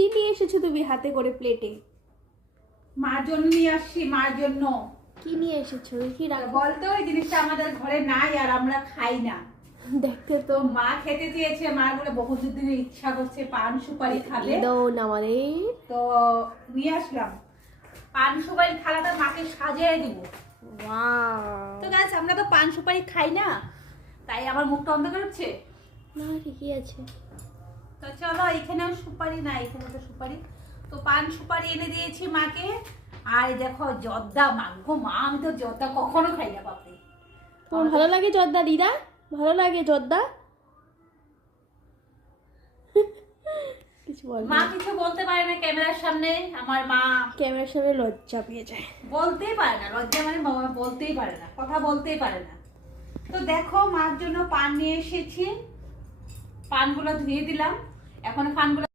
কি নিয়ে এসেছো তুমি হাতে করে প্লেটে? মার জন্য নিয়ে আসছি, মার জন্য। কি নিয়ে এসেছো? কি রাখো বলতো ওই জিনিসটা আমাদের ঘরে নাই আর আমরা খাই না। দেখতে তো তো। মা খেতে চেয়েছে, মার বলে বহুত দিনের ইচ্ছা করছে পান সুপারি খাবে, দাও না আমাদের। তো নিয়ে আসলাম। পান সুপারি থালাটা মাকে সাজিয়ে দিব। ওয়াও। তো গাছ আমরা তো পান সুপারি খাই না, তাই আমার মুখটা অন্ধকার হচ্ছে। না ঠিকই আছে। তো চলো, এখানেও সুপারি না, এখানে তো সুপারি। তো পান সুপারি এনে দিয়েছি মাকে। আর এই দেখো জর্দা, মাগো মা, আমি তো জর্দা কখনো খাই না বাপরে। তোমার ভালো লাগে জর্দা দিদা? ভালো লাগে জর্দা? কিছু বল মা কিছু বলতে পারে না ক্যামেরার সামনে, আমার মা ক্যামেরার সামনে লজ্জা পেয়ে যায়। বলতেই পারে না, লজ্জা মানে বাবা বলতেই পারে না, কথা বলতেই পারে না। তো দেখো মার জন্য পান নিয়ে এসেছি, পানগুলো ধুয়ে দিলাম, এখন পানগুলো